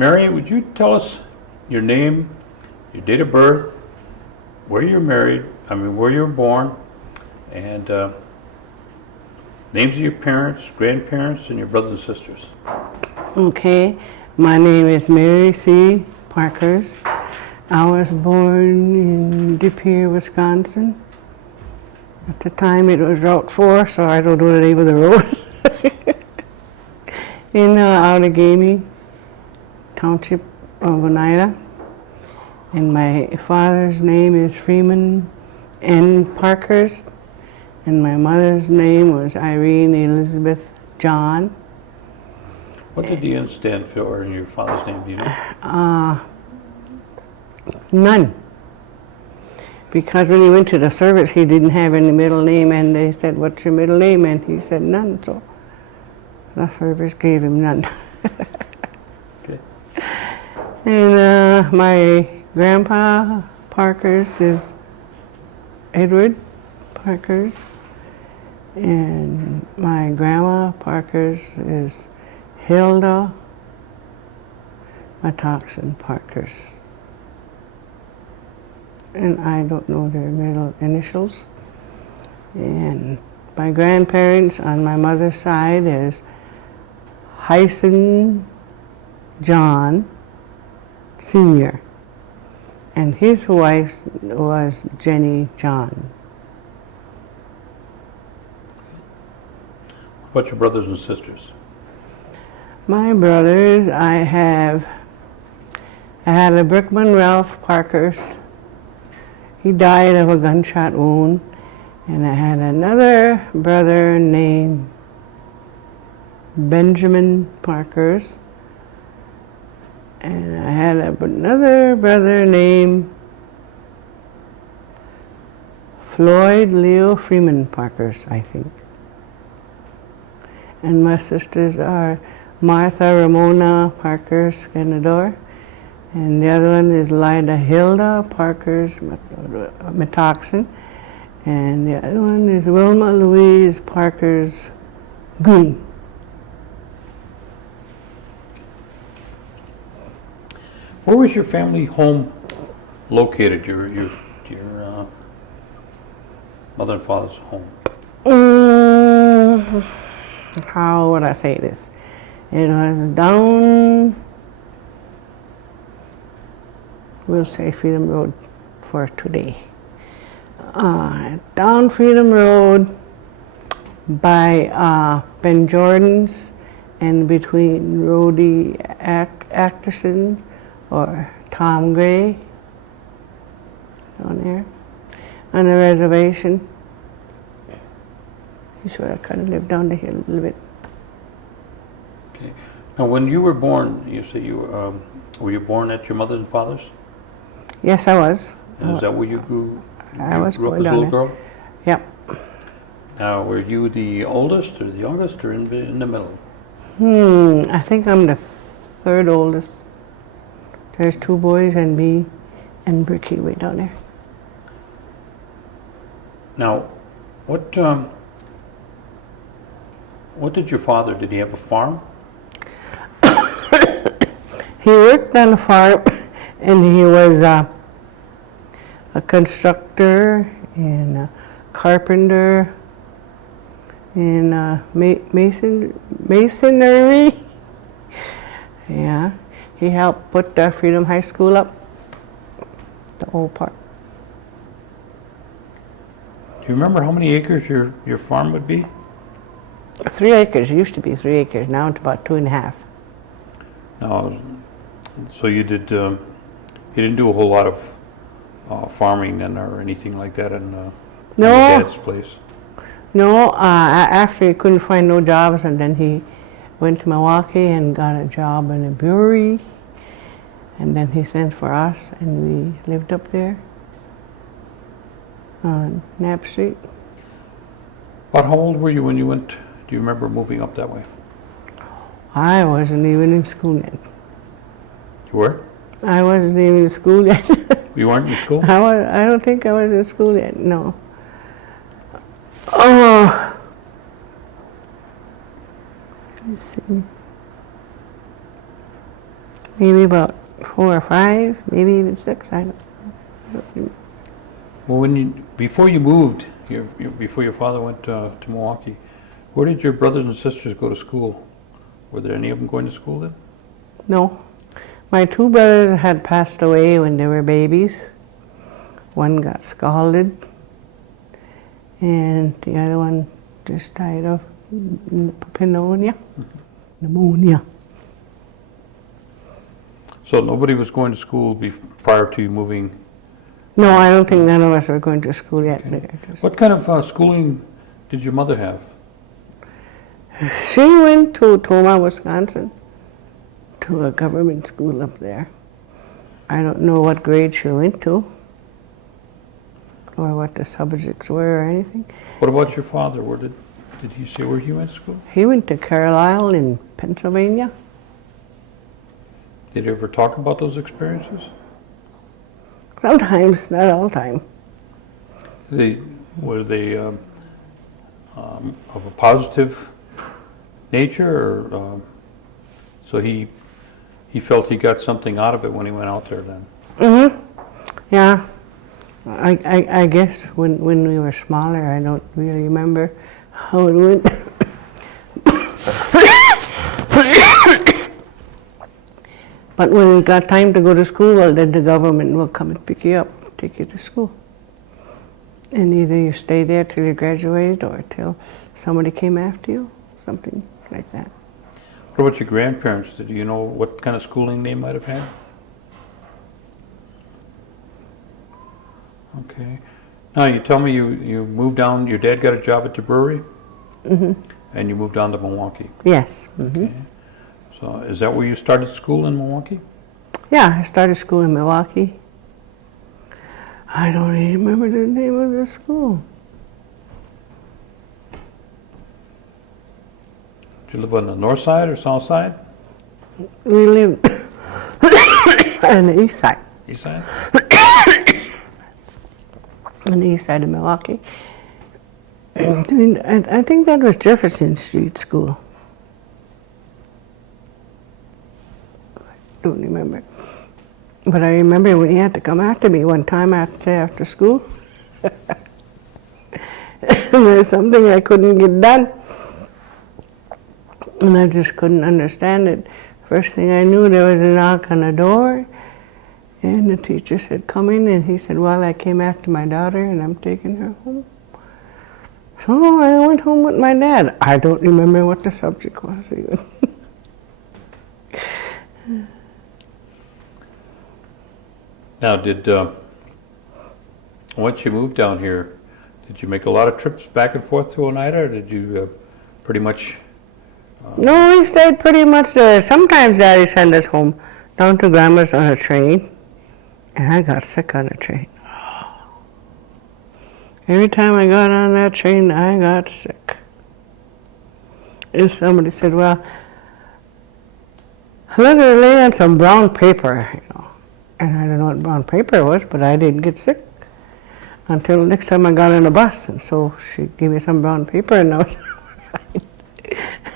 Mary, would you tell us your name, your date of birth, where you're married, where you were born, and names of your parents, grandparents, and your brothers and sisters? Okay, my name is Mary C. Parkhurst. I was born in De Pere, Wisconsin. At the time it was Route 4, so I don't know the name of the road. In Allegheny Township of Oneida. And my father's name is Freeman N. Parkhurst. And my mother's name was Irene Elizabeth John. What did the N stand for in your father's name, do you know? None. Because when he went to the service, he didn't have any middle name, and they said, "What's your middle name?" And he said, "None." So the service gave him none. Okay. And my grandpa Parkhurst is Edward Parkhurst, and my grandma Parkhurst is Hilda Matoxen Parkhurst. And I don't know their middle initials. And my grandparents on my mother's side is Hyson John Sr. And his wife was Jenny John. What about your brothers and sisters? My brothers, I had a Brickman Ralph Parkhurst. He died of a gunshot wound. And I had another brother named Benjamin Parkhurst. And I had another brother named Floyd Leo Freeman Parkhurst, I think. And my sisters are Martha Ramona Parkhurst Ganador, and the other one is Lida Hilda Parkhurst Metoxen, and the other one is Wilma Louise Parkhurst Green. Where was your family home located, your mother and father's home? How would I say this? It was down, we'll say Freedom Road for today. Down Freedom Road by Ben Jordan's and between Rhodey Acterson or Tom Gray down there on the reservation. You sort of kind of lived down the hill a little bit. Okay. Now, when you were born, you say were you born at your mother's and father's? Yes, I was. And is that where you grew? I was grew up born as a down little there. girl? Yep. Now, were you the oldest or the youngest or in the middle? I think I'm the third oldest. There's two boys and me and Bricky way down there. Now, what did your father, did he have a farm? He worked on a farm and he was a constructor and a carpenter and masonry. Yeah, he helped put Freedom High School up, the old part. Do you remember how many acres your farm would be? 3 acres. It used to be 3 acres. Now it's about 2.5. No. So you didn't do a whole lot of farming then or anything like that in No. your dad's place? No, after he couldn't find no jobs, and then he went to Milwaukee and got a job in a brewery, and then he sent for us, and we lived up there on Knapp Street. About how old were you when you went, do you remember moving up that way? I wasn't even in school yet. You were? I wasn't even in school yet. You weren't in school? I don't think I was in school yet, no. Oh, let me see. maybe about 4 or 5, maybe even 6. I don't know. Well, before you moved, before your father went to Milwaukee, where did your brothers and sisters go to school? Were there any of them going to school then? No. My 2 brothers had passed away when they were babies. One got scalded, and the other one just died of pneumonia. So nobody was going to school prior to you moving? No, I don't think none of us were going to school yet. Okay. What kind of schooling did your mother have? She went to Toma, Wisconsin, to a government school up there. I don't know what grade she went to, or what the subjects were or anything. What about your father? Where did he say where he went to school? He went to Carlisle in Pennsylvania. Did he ever talk about those experiences? Sometimes, not all the time. Were they of a positive nature, or so he felt he got something out of it when he went out there then? Mm-hmm. Yeah. I guess when we were smaller, I don't really remember how it went. But when it got time to go to school, well, then the government will come and pick you up, take you to school. And either you stay there till you graduated or till somebody came after you, something like that. What about your grandparents? Did you know what kind of schooling they might have had? Okay. Now, you tell me you moved down, your dad got a job at the brewery? Mm-hmm. And you moved down to Milwaukee? Yes. Mm-hmm. Okay. So is that where you started school in Milwaukee? Yeah, I started school in Milwaukee. I don't even remember the name of the school. Did you live on the north side or south side? We lived on the east side. East side? On the east side of Milwaukee. I think that was Jefferson Street School. I don't remember. But I remember when he had to come after me one time after school. And there's something I couldn't get done. And I just couldn't understand it. First thing I knew, there was a knock on the door. And the teacher said, "Come in." And he said, "Well, I came after my daughter and I'm taking her home." So I went home with my dad. I don't remember what the subject was even. Now, once you moved down here, did you make a lot of trips back and forth to Oneida, or did you pretty much? No, we stayed pretty much there. Sometimes Daddy sent us home down to Grandma's on a train, and I got sick on the train. Every time I got on that train, I got sick. And somebody said, "Well, let her lay on some brown paper," And I don't know what brown paper was, but I didn't get sick until the next time I got on a bus. And so she gave me some brown paper, and I was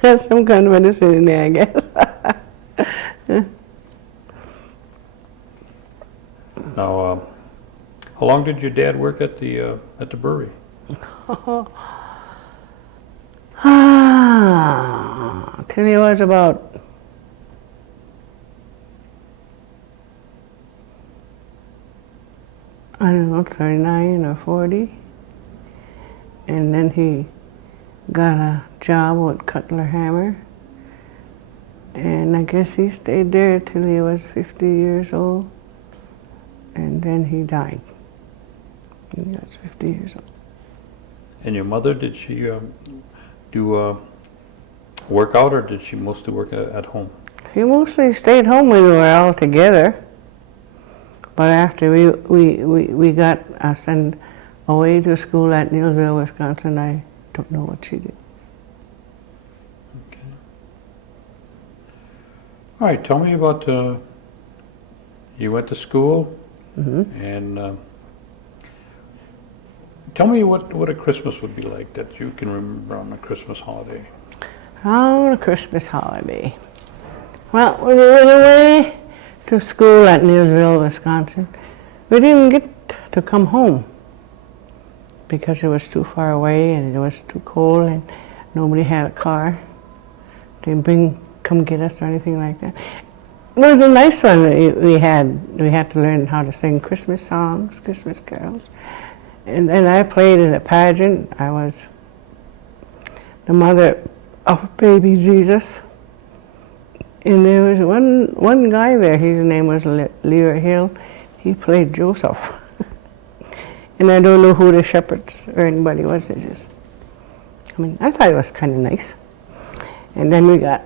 that's some kind of medicine in there, I guess. Now, how long did your dad work at the brewery? Till he was about 39 or 40. And then he got a job with Cutler Hammer. And I guess he stayed there till he was 50 years old. And then he died. He was 50 years old. And your mother, did she do work out, or did she mostly work at home? She mostly stayed home when we were all together. But after we got sent away to school at Neillsville, Wisconsin, I don't know what she did. Okay. All right, tell me about, you went to school, and tell me what a Christmas would be like that you can remember on a Christmas holiday. Oh, a Christmas holiday. Well, when we went away, to school at Neilsville, Wisconsin. We didn't get to come home because it was too far away and it was too cold and nobody had a car. They didn't come get us or anything like that. It was a nice one we had. We had to learn how to sing Christmas songs, Christmas carols. And I played in a pageant. I was the mother of baby Jesus. And there was one guy there, his name was Lear Hill. He played Joseph. And I don't know who the shepherds or anybody was. I thought it was kind of nice. And then we got,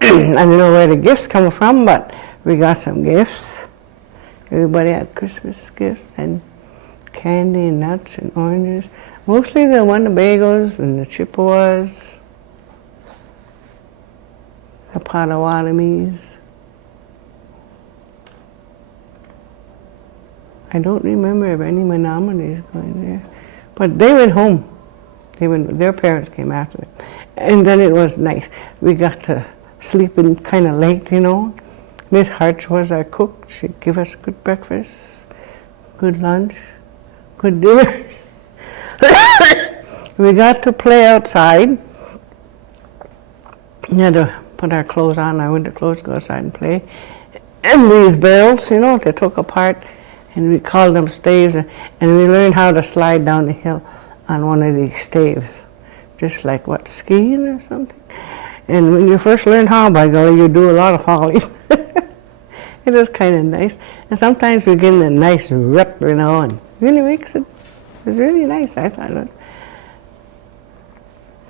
I don't know where the gifts come from, but we got some gifts. Everybody had Christmas gifts and candy and nuts and oranges. Mostly the bagels and the Chippewas, the Potawatomis. I don't remember of any Menominees going there. But they went home. Their parents came after them. And then it was nice. We got to sleep in kind of late, you know. Miss Hartz was our cook. She'd give us good breakfast, good lunch, good dinner. We got to play outside. We had to put our clothes on, our winter clothes, go outside and play. And these barrels, you know, they took apart, and we called them staves, and we learned how to slide down the hill on one of these staves, just like skiing or something. And when you first learn how, by golly, you do a lot of falling. It was kind of nice. And sometimes we get in a nice rip, you know, and really makes it was really nice, I thought it was.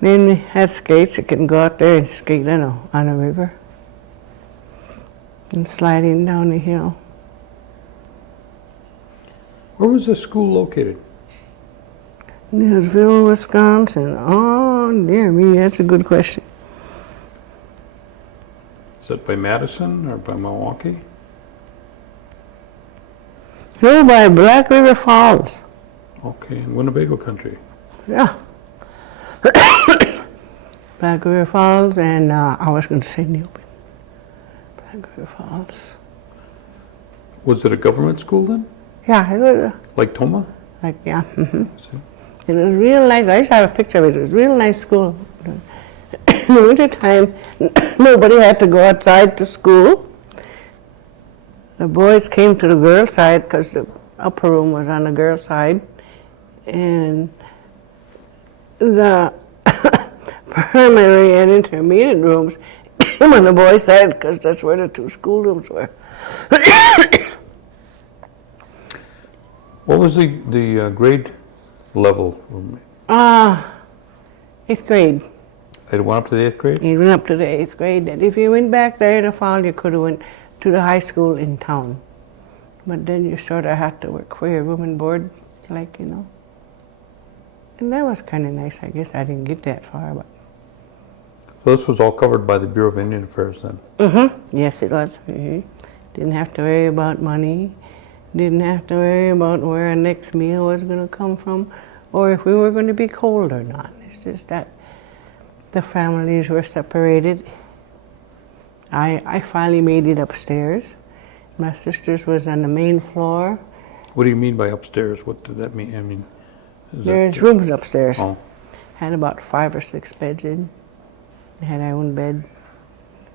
Then we had skates. You can go out there and skate on a river and sliding down the hill. Where was the school located? Neilsville, Wisconsin. Oh, dear me, that's a good question. Is that by Madison or by Milwaukee? No, by Black River Falls. Okay, in Winnebago country. Yeah. Black River Falls, and I was going to say Newbin. Black River Falls. Was it a government school then? Yeah, it was Like Toma? yeah. It was real nice. I used to have a picture of it. It was a real nice school. In the wintertime, nobody had to go outside to school. The boys came to the girls' side because the upper room was on the girls' side. And the primary and intermediate rooms came on the boys' side because that's where the two schoolrooms were. What was the grade level? 8th grade. It went up to the 8th grade? You went up to the 8th grade. And if you went back there in the fall, you could have went to the high school in town. But then you sort of had to work for your room and board, like, you know. And that was kind of nice. I guess I didn't get that far, but. So this was all covered by the Bureau of Indian Affairs then? Mm-hmm. Yes, it was. Mm-hmm. Didn't have to worry about money. Didn't have to worry about where our next meal was going to come from, or if we were going to be cold or not. It's just that the families were separated. I finally made it upstairs. My sister's was on the main floor. What do you mean by upstairs? What did that mean? I mean, There's rooms upstairs. Oh. Had about 5 or 6 beds in. We had our own bed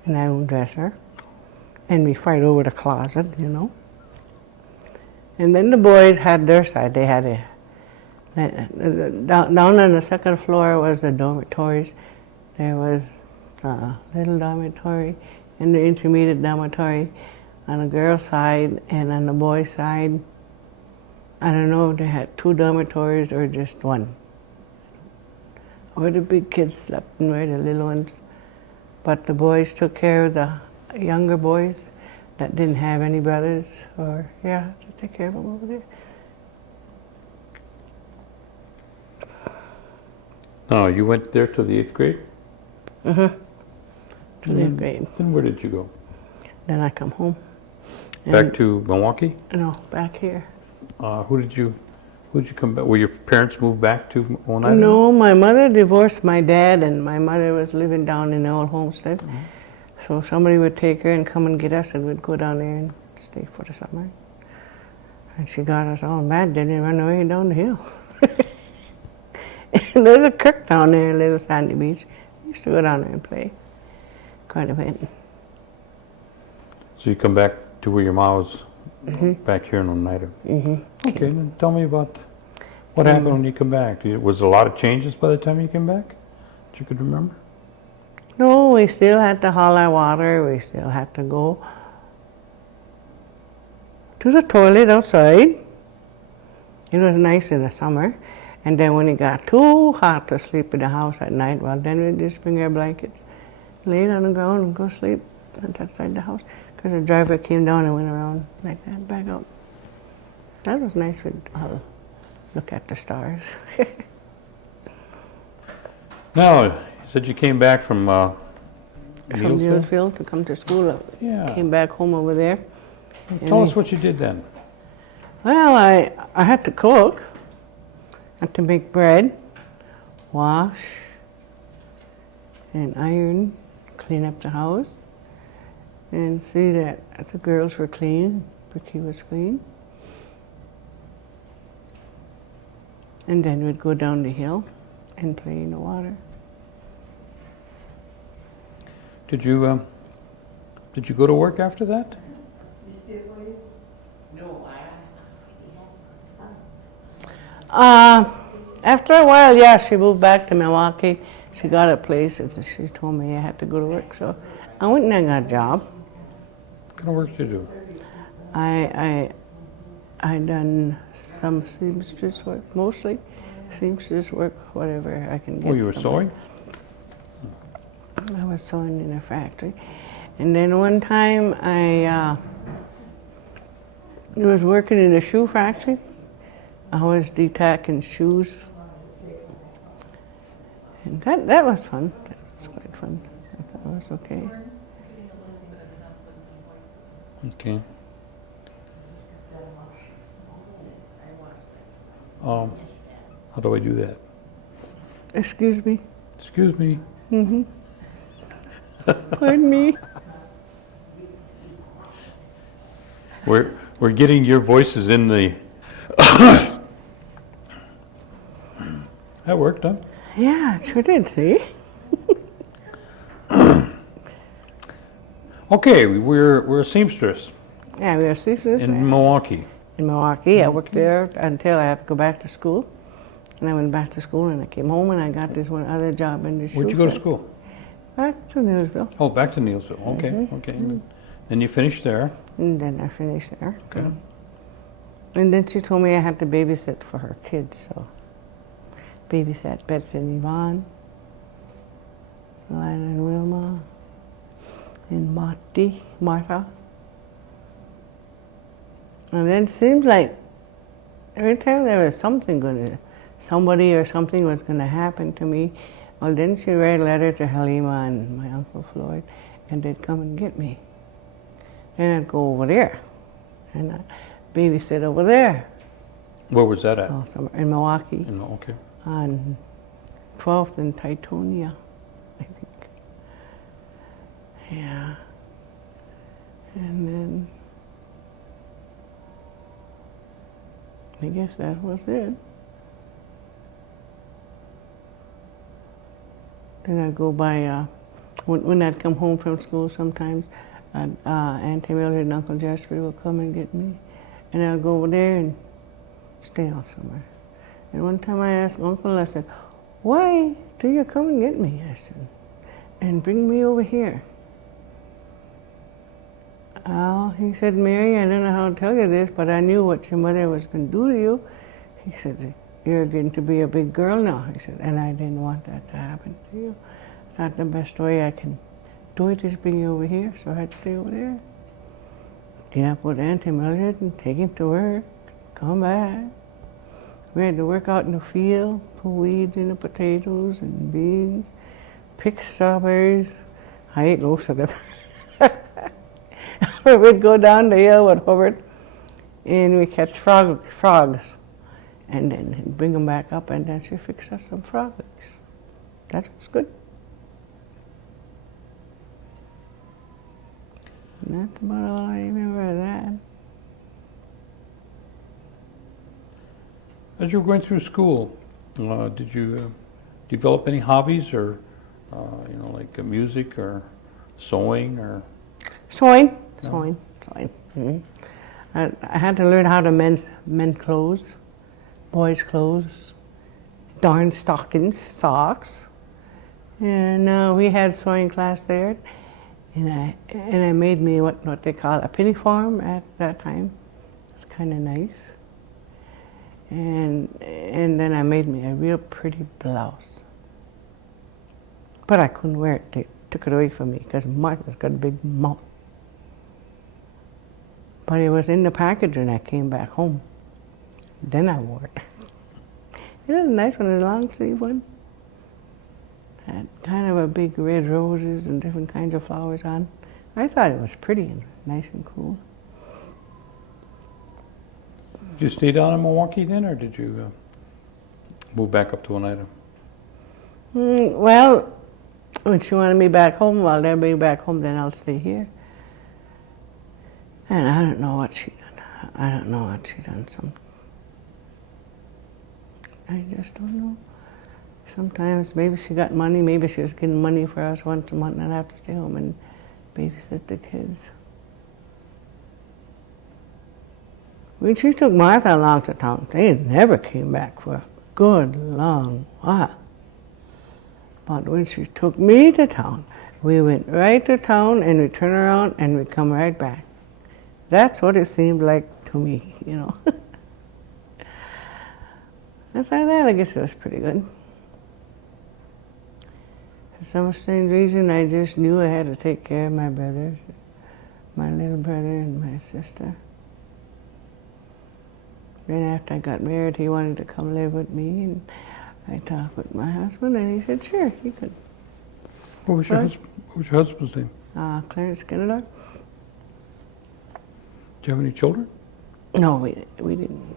and our own dresser. And we fight over the closet, you know. And then the boys had their side. They had down on the second floor was the dormitories. There was a little dormitory and the intermediate dormitory on the girls' side, and on the boys' side, I don't know if they had 2 dormitories or just 1. Where the big kids slept and where the little ones. But the boys took care of the younger boys that didn't have any brothers, or, to take care of them over there. No, you went there to the 8th grade? Mm-hmm. To the 8th grade. Then where did you go? Then I come home. Back to Milwaukee? No, back here. Who did you come back? Were your parents moved back to Oneida? No, my mother divorced my dad, and my mother was living down in the old homestead. So somebody would take her and come and get us, and we'd go down there and stay for the summer. And she got us all mad, then we ran away down the hill. And there's a creek down there, a little sandy beach. We used to go down there and play quite a bit. So you come back to where your mom was back here in Oneida. Okay, then tell me about what happened when you come back. Was there a lot of changes by the time you came back that you could remember? No, we still had to haul our water. We still had to go to the toilet outside. It was nice in the summer. And then when it got too hot to sleep in the house at night, well, then we'd just bring our blankets, lay it on the ground and go sleep outside the house. Because the driver came down and went around like that, back up. That was nice. We'd look at the stars. No, you said you came back from From Neilsville? Neilsville to come to school. Yeah. Came back home over there. Tell us what you did then. Well, I had to cook. I had to make bread, wash, and iron, clean up the house, and see that the girls were clean, Ricky was clean. And then we'd go down the hill and play in the water. Did you go to work after that? After a while, yeah, she moved back to Milwaukee. She got a place, and she told me I had to go to work. So I went and I got a job. What kind of work did you do? I done some seamstress work, mostly seamstress work, whatever I can get. Oh, you were sewing? I was sewing in a factory. And then one time I was working in a shoe factory. I was detacking shoes. And that was fun. That was quite fun. I thought it was okay. Okay. How do I do that? Excuse me. Excuse me. Pardon me. We're getting your voices in the. That worked, huh? Yeah, it sure did, see? Okay, we're a seamstress Yeah, we were seamstress in Milwaukee. in Milwaukee. I worked there until I had to go back to school. And I went back to school and I came home and I got this one other job in the shoe Where'd you go to factory. school? Back to Neilsville. Oh, back to Neilsville. Okay, okay. Then you finished there. And then I finished there. Okay. And then she told me I had to babysit for her kids, so babysat Betsy and Yvonne, Lila and Wilma, and Martha. And then it seems like every time there was somebody or something was going to happen to me, well, then she'd write a letter to Halima and my Uncle Floyd, and they'd come and get me. Then I'd go over there, and I'd babysit over there. Where was that at? all summer in Milwaukee, Okay. on 12th and Titonia, I think. Yeah. And then I guess that was it. Then I'd go by, when I'd come home from school sometimes, Auntie Mildred and Uncle Jeffrey would come and get me. And I'd go over there and stay all summer. And one time I asked Uncle, I said, why do you come and get me? I said, and bring me over here. Well, he said, Mary, I don't know how to tell you this, but I knew what your mother was going to do to you. He said, you're going to be a big girl now. He said, and I didn't want that to happen to you. I thought the best way I can do it is bring you over here, so I'd stay over there. Get up with Auntie Mildred and take him to work, come back. We had to work out in the field, pull weeds in the potatoes and beans, pick strawberries. I ate most of them. We'd go down the hill with Hubert and we catch frogs and then bring them back up, and then she fixed us some frog legs. That was good. That's about all I remember of that. As you were going through school, did you develop any hobbies or, like music or sewing or? Sewing, No. sewing. Mhm. I had to learn how to mend clothes, boys' clothes, darn stockings, socks. And we had sewing class there, and I made me what they call a pinafore at that time. It's kind of nice. And then I made me a real pretty blouse. But I couldn't wear it. They took it away from me because Martha's got a big mouth. But it was in the package when I came back home. Then I wore it. It was a nice one, a long sleeve one. Had kind of a big red roses and different kinds of flowers on. I thought it was pretty and nice and cool. Did you stay down in Milwaukee then, or did you move back up to Oneida? Well, when she wanted me back home, while they'll be back home, then I'll stay here. And I don't know what she done. I don't know what she done. I just don't know. Sometimes maybe she got money, maybe she was getting money for us once a month and I'd have to stay home and babysit the kids. When she took Martha along to town, they never came back for a good long while. But when she took me to town, we went right to town and we turned around and we come right back. That's what it seemed like to me, you know. Aside that, I guess it was pretty good. For some strange reason, I just knew I had to take care of my brothers, my little brother and my sister. Then after I got married, he wanted to come live with me, and I talked with my husband, and he said, sure, he could. What was your husband's name? Clarence Kennedy. Do you have any children? No, we didn't.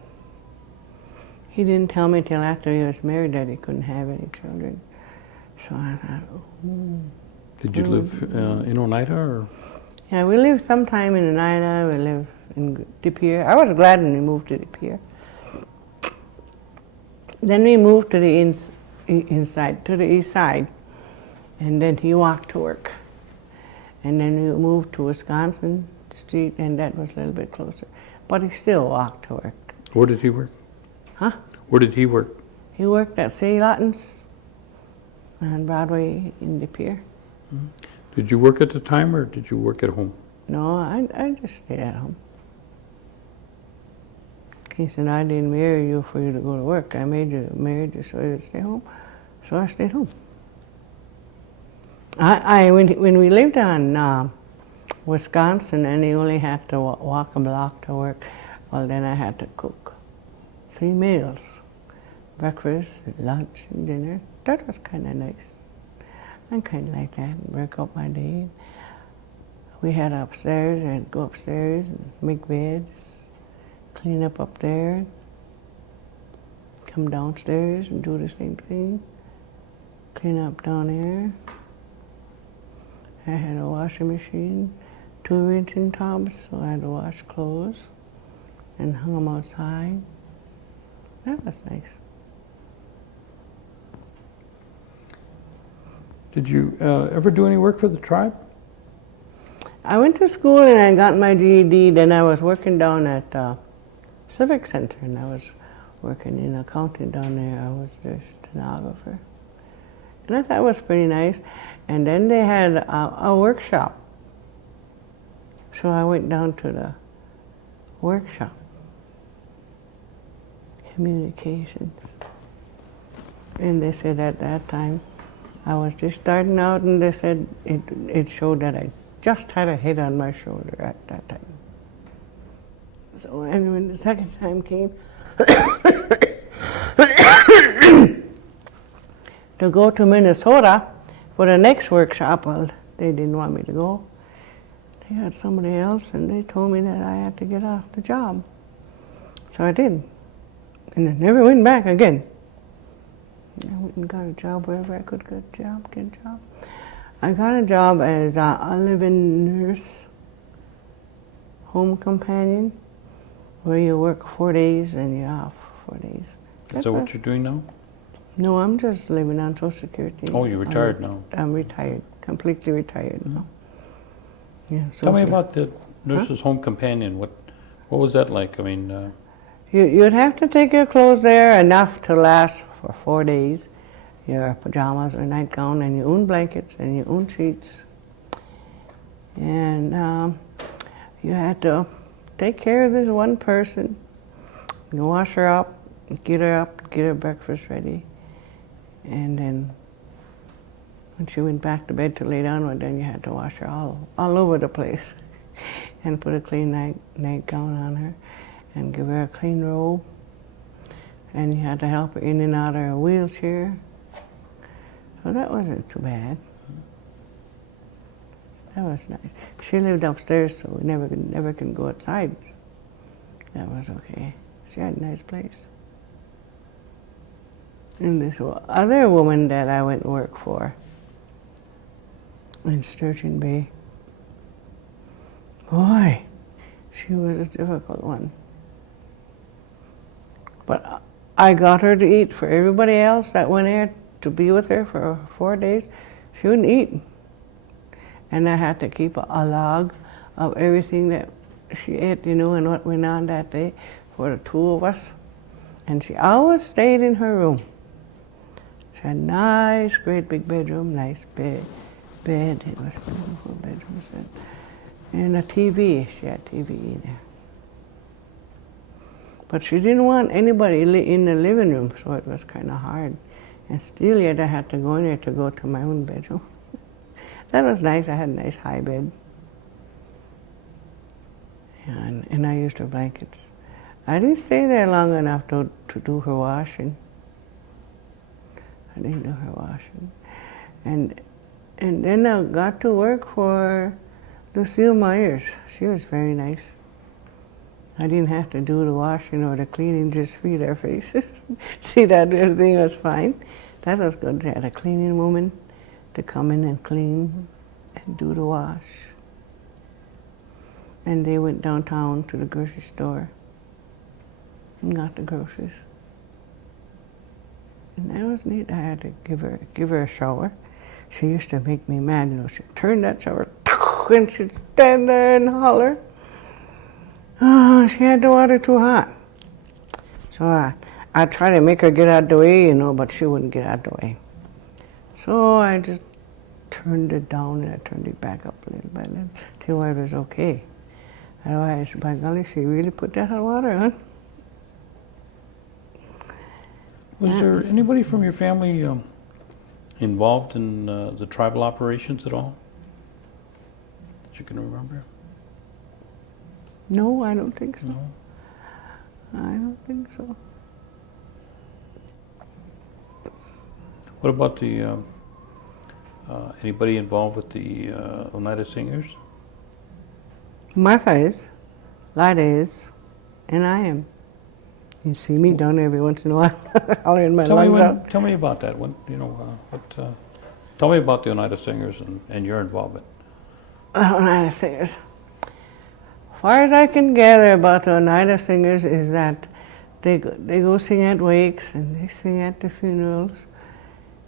He didn't tell me till after he was married that he couldn't have any children. So I thought, oh. Did you live in Oneida, or? Yeah, we lived sometime in Oneida, we lived in De Pere. I was glad when we moved to De Pere. Then we moved to the inside, to the east side, and then he walked to work. And then we moved to Wisconsin Street, and that was a little bit closer. But he still walked to work. Where did he work? Huh? Where did he work? He worked at City Lawton's on Broadway in De Pere. Mm-hmm. Did you work at the time, or did you work at home? No, I just stayed at home. He said, I didn't marry you for you to go to work. I married you so you would stay home. So I stayed home. When we lived on Wisconsin and he only had to walk a block to work, well, then I had to cook 3 meals, breakfast, lunch, and dinner. That was kind of nice. I kind of like that, work up my day. We had upstairs, I'd go upstairs and make beds, clean up there, come downstairs and do the same thing, clean up down there. I had a washing machine, 2 rinsing tubs, so I had to wash clothes and hung them outside. That was nice. Did you ever do any work for the tribe? I went to school and I got my GED, then I was working down at Civic Center and I was working in accounting down there. I was their stenographer. And I thought it was pretty nice. And then they had a workshop. So I went down to the workshop. Communications. And they said at that time, I was just starting out, and they said it showed that I just had a head on my shoulder at that time. So and when the second time came to go to Minnesota for the next workshop, well, they didn't want me to go. They had somebody else, and they told me that I had to get off the job. So I did. And I never went back again. I went and got a job wherever I could get a job. I got a job as a live-in nurse home companion, where you work 4 days and you're off 4 days. Is that what you're doing now? No, I'm just living on Social Security. Oh, you're retired now. I'm retired, completely retired now. Yeah, Tell me about the nurse's home companion. What was that like? I mean, You'd have to take your clothes there enough to last for 4 days. Your pajamas or nightgown and your own blankets and your own sheets. And you had to take care of this one person. You wash her up, get her breakfast ready. And then when she went back to bed to lay down, well, then you had to wash her all over the place and put a clean nightgown on her and give her a clean robe. And you had to help her in and out of her wheelchair. So that wasn't too bad. That was nice. She lived upstairs, so we never can go outside. That was okay. She had a nice place. And this other woman that I went to work for in Sturgeon Bay, boy, she was a difficult one. But I got her to eat. For everybody else that went there to be with her for 4 days, she wouldn't eat. And I had to keep a log of everything that she ate, and what went on that day for the two of us. And she always stayed in her room. She had a nice, great big bedroom, nice bed. It was a beautiful bedroom set. And a TV, she had TV in there. But she didn't want anybody in the living room, so it was kind of hard. And still yet I had to go in there to go to my own bedroom. That was nice. I had a nice high bed. And I used her blankets. I didn't stay there long enough to do her washing. I didn't do her washing. And then I got to work for Lucille Myers. She was very nice. I didn't have to do the washing or the cleaning, just feed her faces. See, that everything was fine. That was good. They had a cleaning woman to come in and clean and do the wash. And they went downtown to the grocery store and got the groceries. And that was neat. I had to give her a shower. She used to make me mad, she'd turn that shower and she'd stand there and holler. Oh, she had the water too hot. So I tried to make her get out of the way, but she wouldn't get out of the way. So I just turned it down and I turned it back up a little bit until it was okay. Otherwise, by golly, she really put that hot water on. Was there anybody from your family involved in the tribal operations at all that you can remember? No, I don't think so. No? I don't think so. What about the anybody involved with the Oneida Singers? Martha is, Lida is, and I am. You see me down there every once in a while, hollering my lungs out. Tell me about that. Tell me about the Oneida Singers and your involvement. Oneida Singers. As far as I can gather about the Oneida Singers is that they go sing at wakes and they sing at the funerals.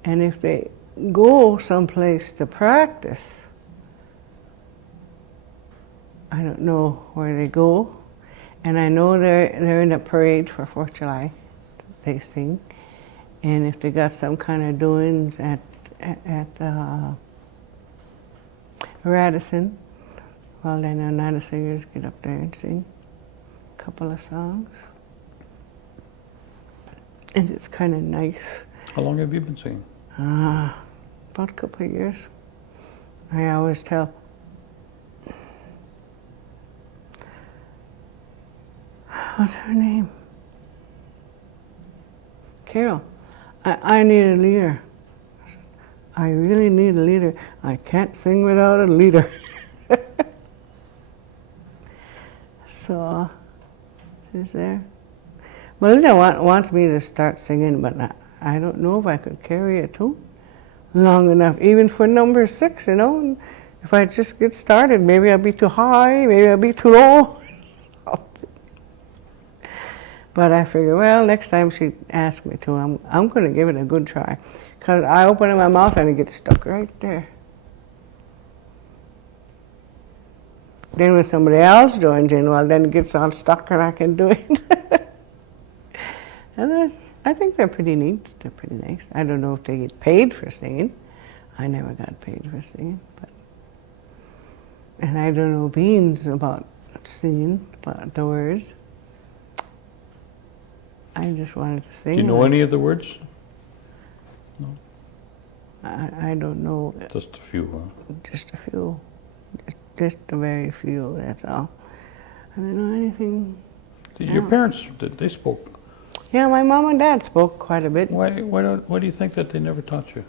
And if they go someplace to practice, I don't know where they go. And I know they're in a parade for 4th of July, they sing. And if they got some kind of doings at Radisson, well, then the Oneida Singers get up there and sing a couple of songs. And it's kind of nice. How long have you been singing? About a couple of years. I always tell, what's her name? Carol, I need a leader. I really need a leader. I can't sing without a leader. So, she's there. Melinda wants me to start singing, but I don't know if I could carry a tune long enough, even for number 6, and If I just get started, maybe I'll be too high, maybe I'll be too low. But I figure, well, next time she asks me to, I'm going to give it a good try. Because I open up my mouth and it gets stuck right there. Then when somebody else joins in, well, then it gets all stuck and I can do it. And I think they're pretty neat. They're pretty nice. I don't know if they get paid for singing. I never got paid for singing. And I don't know beans about singing, about the words. I just wanted to sing. Do you know any of the words? No. I don't know. Just a few, huh? Just a few. Just a very few, that's all. I don't know anything. Your parents, they spoke. Yeah, my mom and dad spoke quite a bit. Why do you think that they never taught you?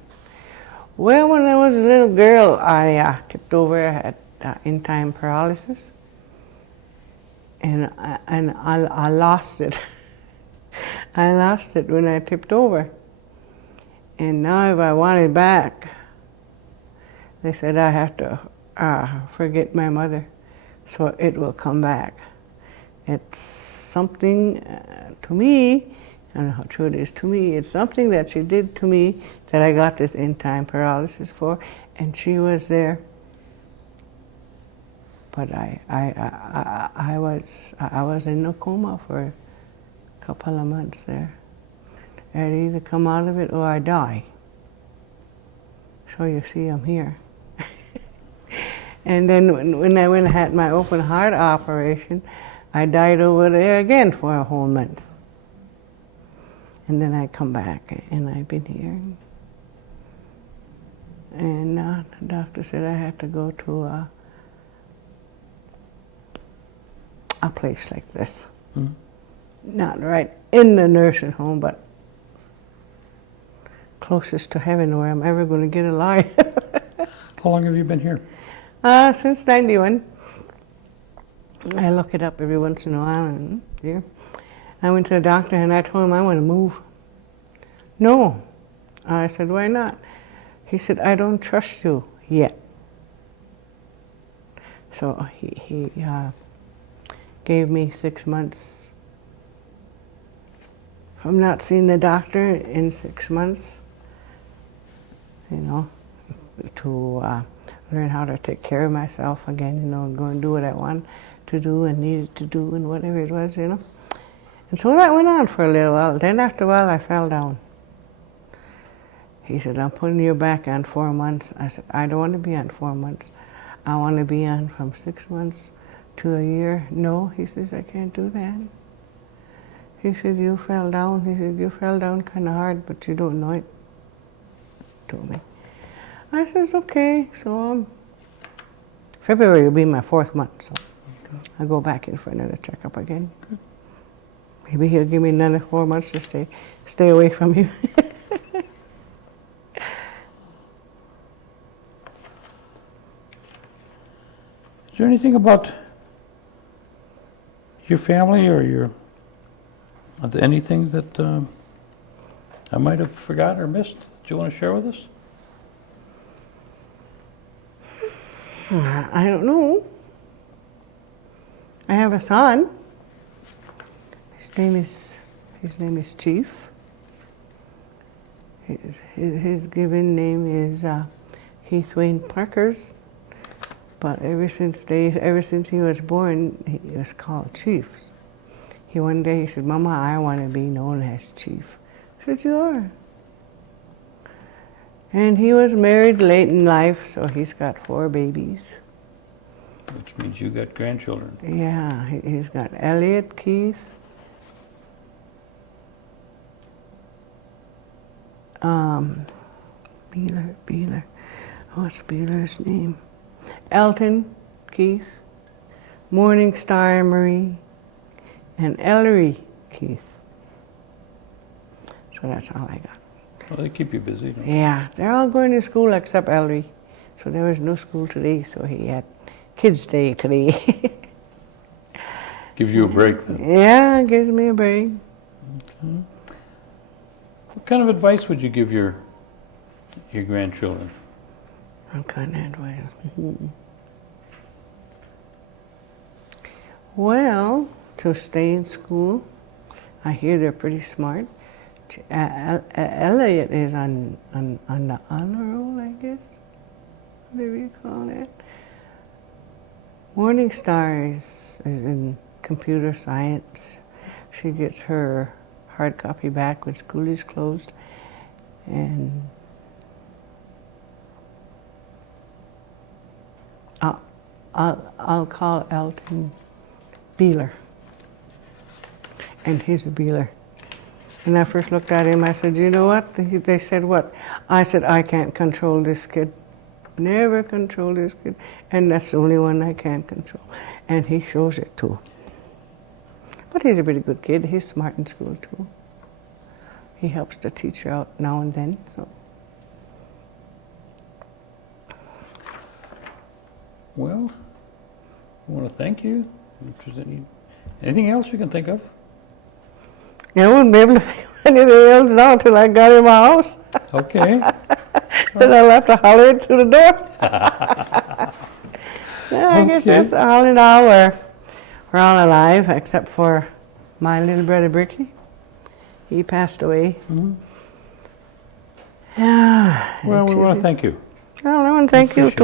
Well, when I was a little girl, I tipped over at in-time paralysis. And I lost it. I lost it when I tipped over. And now if I want it back, they said I have to forget my mother, so it will come back. It's something to me, I don't know how true it is to me, it's something that she did to me that I got this in-time paralysis for, and she was there. But I was in a coma for a couple of months there. I'd either come out of it or I die. So you see, I'm here. And then when I had my open heart operation, I died over there again for a whole month. And then I come back, and I've been here. And the doctor said I had to go to a place like this. Mm-hmm. Not right in the nursing home, but closest to heaven where I'm ever going to get alive. How long have you been here? Since 91. I look it up every once in a while. And yeah. I went to the doctor and I told him I want to move. No. I said, why not? He said, I don't trust you yet. So he gave me 6 months from not seeing the doctor in 6 months, you know, to learn how to take care of myself again, you know, go and do what I want to do and needed to do and whatever it was, you know. And so that went on for a little while. Then after a while I fell down. He said, I'm putting you back on 4 months. I said, I don't want to be on 4 months. I want to be on from 6 months to a year. No, he says, I can't do that. He said, you fell down. He said, you fell down kind of hard, but you don't know it. Told me. I says, okay. So February will be my 4th month. So I'll go back in for another checkup again. Maybe he'll give me another 4 months to stay away from you. Is there anything about your family or anything that I might have forgotten or missed that you want to share with us? I don't know. I have a son. His name is Chief. His given name is Keith Wayne Parkhurst. But ever since he was born, he was called Chief. One day he said, Mama, I want to be known as Chief. I said, you are. And he was married late in life, so he's got 4 babies. Which means you got grandchildren. Yeah, he's got Elliot, Keith, Beeler. What's Beeler's name? Elton, Keith, Morning Star Marie, and Ellery Keith. So that's all I got. Well, they keep you busy. Don't they? Yeah, they're all going to school except Ellery. So there was no school today, so he had Kids' Day today. Give you a break then. Yeah, it gives me a break. Okay. What kind of advice would you give your grandchildren? Conant Wales. Well, to stay in school, I hear they're pretty smart. Elliot is on the honor roll, I guess. Whatever you call it. Morning Star is in computer science. She gets her hard copy back when school is closed. And I'll call Elton Beeler. And he's a Beeler. When I first looked at him, I said, you know what? They said what? I said, I can't control this kid. Never control this kid. And that's the only one I can control. And he shows it too. But he's a pretty good kid. He's smart in school too. He helps the teacher out now and then, so. Well, I want to thank you. If there's anything else you can think of? I wouldn't be able to think of anything else now until I got in my house. Okay. Then I'll have to holler it through the door. Yeah, I guess Okay. that's all in all. We're all alive, except for my little brother Bricky. He passed away. Mm-hmm. Yeah. Well, we want to thank you. Well, I want to thank you Appreciate too. it.